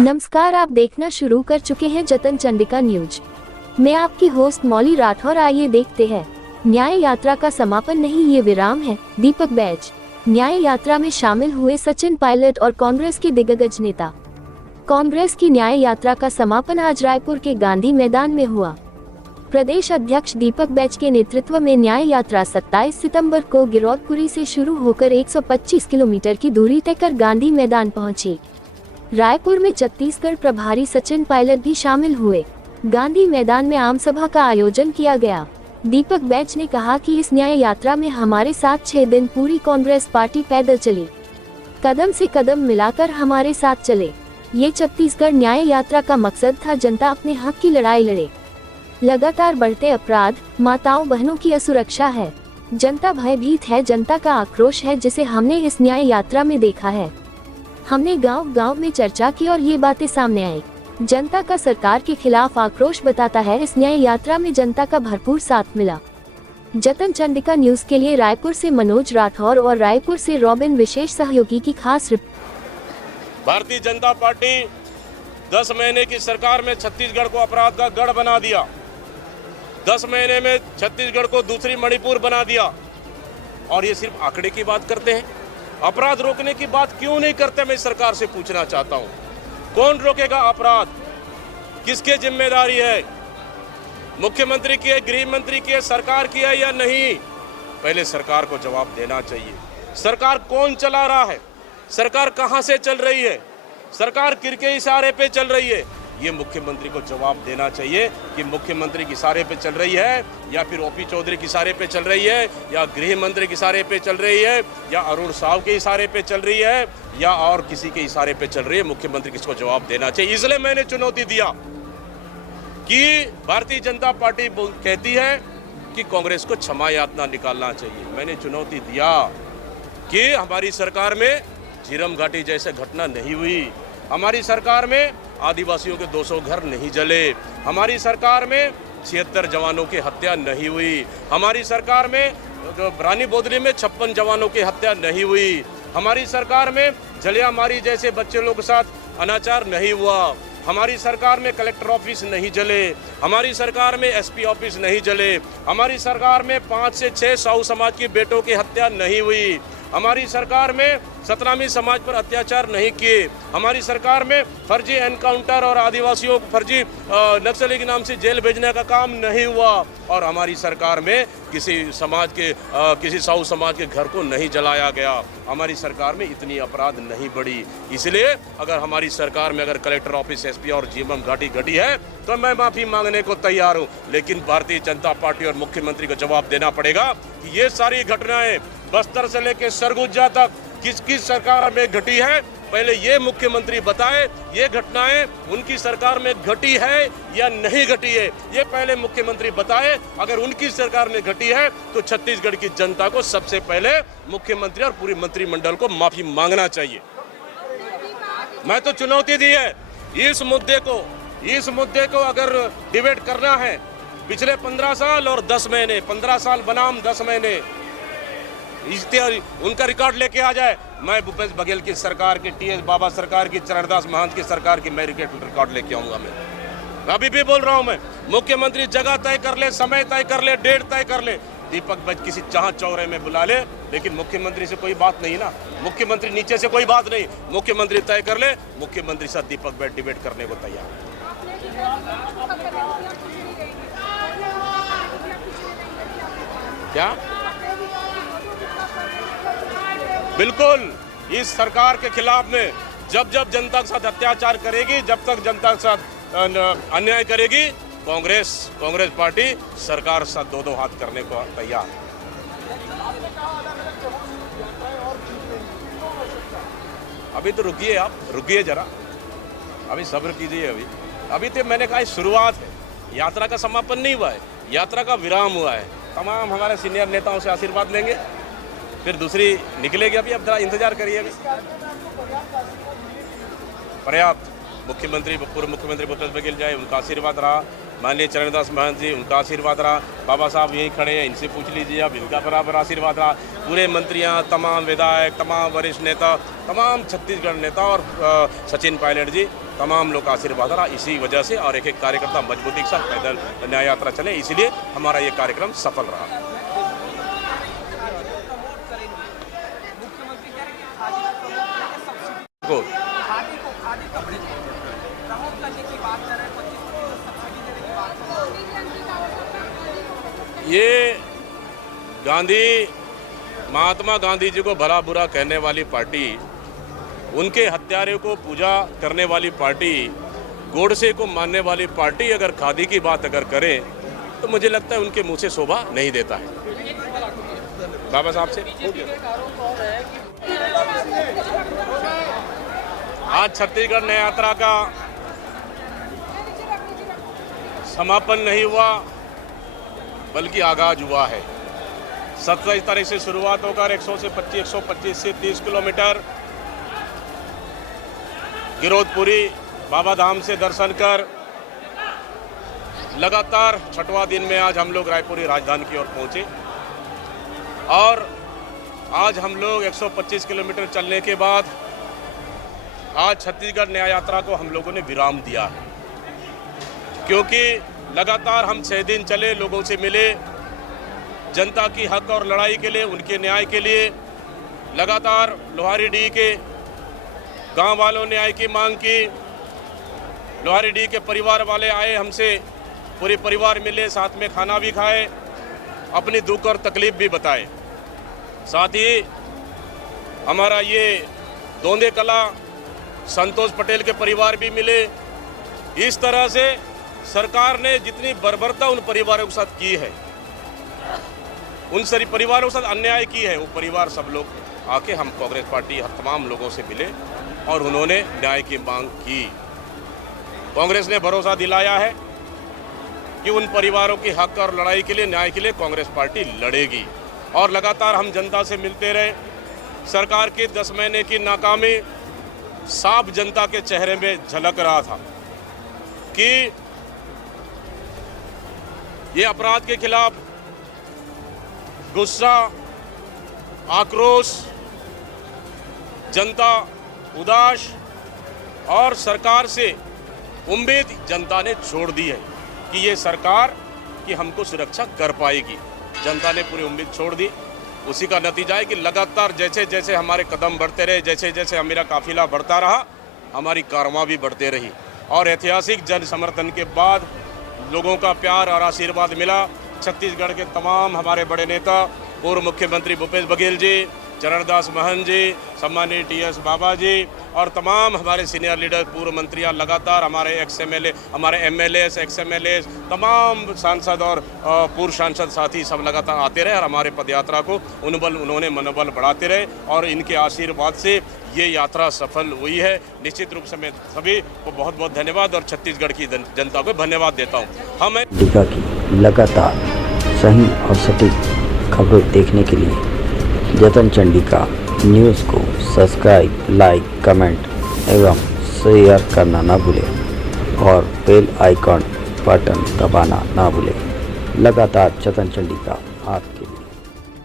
नमस्कार, आप देखना शुरू कर चुके हैं जतन चंडिका न्यूज। मैं आपकी होस्ट मौली राठौर। आइए देखते हैं। न्याय यात्रा का समापन नहीं, ये विराम है। दीपक बैज। न्याय यात्रा में शामिल हुए सचिन पायलट और कांग्रेस के दिग्गज नेता। कांग्रेस की न्याय यात्रा का समापन आज रायपुर के गांधी मैदान में हुआ। प्रदेश अध्यक्ष दीपक बैज के नेतृत्व में न्याय यात्रा 27 सितंबर को गिरौदपुरी से शुरू होकर 125 किलोमीटर की दूरी तय कर गांधी मैदान पहुंची। रायपुर में छत्तीसगढ़ प्रभारी सचिन पायलट भी शामिल हुए। गांधी मैदान में आम सभा का आयोजन किया गया। दीपक बैज ने कहा कि इस न्याय यात्रा में हमारे साथ 6 दिन पूरी कांग्रेस पार्टी पैदल चली, कदम से कदम मिलाकर हमारे साथ चले। ये छत्तीसगढ़ न्याय यात्रा का मकसद था, जनता अपने हक की लड़ाई लड़े। लगातार बढ़ते अपराध, माताओं बहनों की असुरक्षा है, जनता भयभीत है, जनता का आक्रोश है, जिसे हमने इस न्याय यात्रा में देखा है। हमने गांव-गांव में चर्चा की और ये बातें सामने आई। जनता का सरकार के खिलाफ आक्रोश बताता है। इस न्याय यात्रा में जनता का भरपूर साथ मिला। जतन चंडिका न्यूज के लिए रायपुर से मनोज राठौर और रायपुर से रॉबिन विशेष सहयोगी की खास रिपोर्ट। भारतीय जनता पार्टी 10 महीने की सरकार में छत्तीसगढ़ को अपराध का गढ़ बना दिया। 10 महीने में छत्तीसगढ़ को दूसरी मणिपुर बना दिया। और ये सिर्फ आंकड़े की बात करते हैं, अपराध रोकने की बात क्यों नहीं करते? मैं सरकार से पूछना चाहता हूं, कौन रोकेगा अपराध? किसकी जिम्मेदारी है? मुख्यमंत्री की है, गृह मंत्री की है, सरकार की है या नहीं? पहले सरकार को जवाब देना चाहिए। सरकार कौन चला रहा है? सरकार कहां से चल रही है? सरकार किसके इशारे पे चल रही है? ये मुख्यमंत्री को जवाब देना चाहिए कि मुख्यमंत्री के इशारे पे चल रही है या फिर ओपी चौधरी के इशारे पे चल रही है या गृह मंत्री के इशारे पे चल रही है या अरुण साव के इशारे पे चल रही है या और किसी के इशारे पे चल रही है। मुख्यमंत्री किसको जवाब देना चाहिए। इसलिए मैंने चुनौती दिया कि भारतीय जनता पार्टी कहती है कि कांग्रेस को क्षमा यातना निकालना चाहिए। मैंने चुनौती दिया कि हमारी सरकार में झीरम घाटी जैसे घटना नहीं हुई, हमारी सरकार में आदिवासियों के 200 घर नहीं जले, हमारी सरकार में 76 जवानों की हत्या नहीं हुई, हमारी सरकार में रानी बोदली में 56 जवानों की हत्या नहीं हुई, हमारी सरकार में जलियांवाला जैसे बच्चे लोगों के साथ अनाचार नहीं हुआ, हमारी सरकार में कलेक्टर ऑफिस नहीं जले, हमारी सरकार में एसपी ऑफिस नहीं जले, हमारी सरकार में 5 से 6 साहू समाज की बेटों की हत्या नहीं हुई, हमारी सरकार में सतनामी समाज पर अत्याचार नहीं किए, हमारी सरकार में फर्जी एनकाउंटर और आदिवासियों को फर्जी नक्सली के नाम से जेल भेजने का काम नहीं हुआ, और हमारी सरकार में किसी समाज के किसी साहू समाज के घर को नहीं जलाया गया। हमारी सरकार में इतनी अपराध नहीं बढ़ी। इसलिए अगर हमारी सरकार में अगर कलेक्टर ऑफिस, एसपी और झीरम घाटी घटी है तो मैं माफी मांगने को तैयार हूँ, लेकिन भारतीय जनता पार्टी और मुख्यमंत्री को जवाब देना पड़ेगा कि ये सारी घटनाएं बस्तर से लेकर सरगुजा तक किस किस सरकार में घटी है। पहले ये मुख्यमंत्री बताए ये घटनाएं उनकी सरकार में घटी है या नहीं घटी है, ये पहले मुख्यमंत्री बताए। अगर उनकी सरकार में घटी है तो छत्तीसगढ़ की जनता को सबसे पहले मुख्यमंत्री और पूरी मंत्रिमंडल को माफी मांगना चाहिए। मैं तो चुनौती दी है इस मुद्दे को अगर डिबेट करना है, पिछले 15 साल और 10 महीने, 15 साल बनाम 10 महीने उनका रिकॉर्ड लेके आ जाए। मैं भूपेश बघेल की सरकार की, टीएस बाबा सरकार की, चरणदास महंत की सरकार की मैं रिकॉर्ड लेके आऊंगा। मैं अभी भी बोल रहा हूं, मैं मुख्यमंत्री जगह तय कर ले, समय तय कर ले, डेट तय कर ले, दीपक बैज किसी चाह चौरे में बुला ले, लेकिन मुख्यमंत्री से कोई बात नहीं ना, मुख्यमंत्री नीचे से कोई बात नहीं, मुख्यमंत्री तय कर ले, मुख्यमंत्री साथ दीपक बैज डिबेट करने को तैयार। क्या बिल्कुल इस सरकार के खिलाफ में जब जब जनता के साथ अत्याचार करेगी, जब तक जनता के साथ अन्याय करेगी, कांग्रेस पार्टी सरकार के साथ दो हाथ करने को तैयार। अभी तो रुकिए, आप रुकिए जरा, अभी सब्र कीजिए। अभी तो मैंने कहा शुरुआत है, यात्रा का समापन नहीं हुआ है, यात्रा का विराम हुआ है। तमाम हमारे सीनियर नेताओं से आशीर्वाद लेंगे, फिर दूसरी निकलेगी। अभी अब जरा इंतजार करिए। अभी पर्याप्त मुख्यमंत्री, पूर्व मुख्यमंत्री भूपेश बघेल जाए, उनका आशीर्वाद रहा, माननीय चरणदास महंत जी, उनका आशीर्वाद रहा। बाबा साहब यहीं खड़े हैं, इनसे पूछ लीजिए आप, इनका बराबर आशीर्वाद रहा। पूरे मंत्रियां, तमाम विधायक, तमाम वरिष्ठ नेता, तमाम छत्तीसगढ़ नेता और सचिन पायलट जी, तमाम लोग का आशीर्वाद रहा। इसी वजह से और एक एक कार्यकर्ता मजबूती के साथ पैदल न्याय यात्रा चले, इसलिए हमारा ये कार्यक्रम सफल रहा। ये महात्मा गांधी जी को भला बुरा कहने वाली पार्टी, उनके हत्यारे को पूजा करने वाली पार्टी, गोडसे को मानने वाली पार्टी अगर खादी की बात अगर करे तो मुझे लगता है उनके मुंह से शोभा नहीं देता है। बाबा साहब से आज छत्तीसगढ़ न्याय यात्रा का समापन नहीं हुआ बल्कि आगाज हुआ है। 27 तारीख से शुरुआत होकर 125 से 30 किलोमीटर गिरोधपुरी बाबा धाम से दर्शन कर लगातार 6वां दिन में आज हम लोग रायपुरी राजधानी की ओर पहुंचे और आज हम लोग 125 किलोमीटर चलने के बाद आज छत्तीसगढ़ न्याय यात्रा को हम लोगों ने विराम दिया है, क्योंकि लगातार हम 6 दिन चले, लोगों से मिले, जनता की हक और लड़ाई के लिए, उनके न्याय के लिए लगातार लोहारीडीह के गांव वालों ने न्याय की मांग की। लोहारीडीह के परिवार वाले आए, हमसे पूरे परिवार मिले, साथ में खाना भी खाए, अपनी दुख और तकलीफ भी बताए। साथ ही हमारा ये दोंदे कला संतोष पटेल के परिवार भी मिले। इस तरह से सरकार ने जितनी बर्बरता उन परिवारों के साथ की है, उन सभी परिवारों के साथ अन्याय की है, वो परिवार सब लोग आके हम कांग्रेस पार्टी तमाम लोगों से मिले और उन्होंने न्याय की मांग की। कांग्रेस ने भरोसा दिलाया है कि उन परिवारों की हक और लड़ाई के लिए, न्याय के लिए कांग्रेस पार्टी लड़ेगी और लगातार हम जनता से मिलते रहे। सरकार की 10 महीने की नाकामी साफ जनता के चेहरे में झलक रहा था कि ये अपराध के खिलाफ गुस्सा, आक्रोश, जनता उदास और सरकार से उम्मीद जनता ने छोड़ दी है कि ये सरकार की हमको सुरक्षा कर पाएगी। जनता ने पूरी उम्मीद छोड़ दी। उसी का नतीजा है कि लगातार जैसे जैसे हमारे कदम बढ़ते रहे, जैसे जैसे मेरा काफिला बढ़ता रहा, हमारी कारवां भी बढ़ते रही और ऐतिहासिक जन समर्थन के बाद लोगों का प्यार और आशीर्वाद मिला। छत्तीसगढ़ के तमाम हमारे बड़े नेता, पूर्व मुख्यमंत्री भूपेश बघेल जी, चरणदास महंत जी, सम्मानीय TS बाबा जी और तमाम हमारे सीनियर लीडर, पूर्व मंत्रियां, लगातार हमारे XMLA, हमारे MLAs, XMLAs, तमाम सांसद और पूर्व सांसद साथी सब लगातार आते रहे और हमारे पदयात्रा को उन्होंने मनोबल बढ़ाते रहे और इनके आशीर्वाद से ये यात्रा सफल हुई है। निश्चित रूप से मैं सभी को बहुत बहुत धन्यवाद और छत्तीसगढ़ की जनता को धन्यवाद देता हूँ। हमें लगातार सही और सटीक खबरें देखने के लिए जतन चंडिका न्यूज़ को सब्सक्राइब, लाइक, कमेंट एवं शेयर करना ना भूलें और बेल आइकॉन बटन दबाना ना भूलें। लगातार जतन चंडिका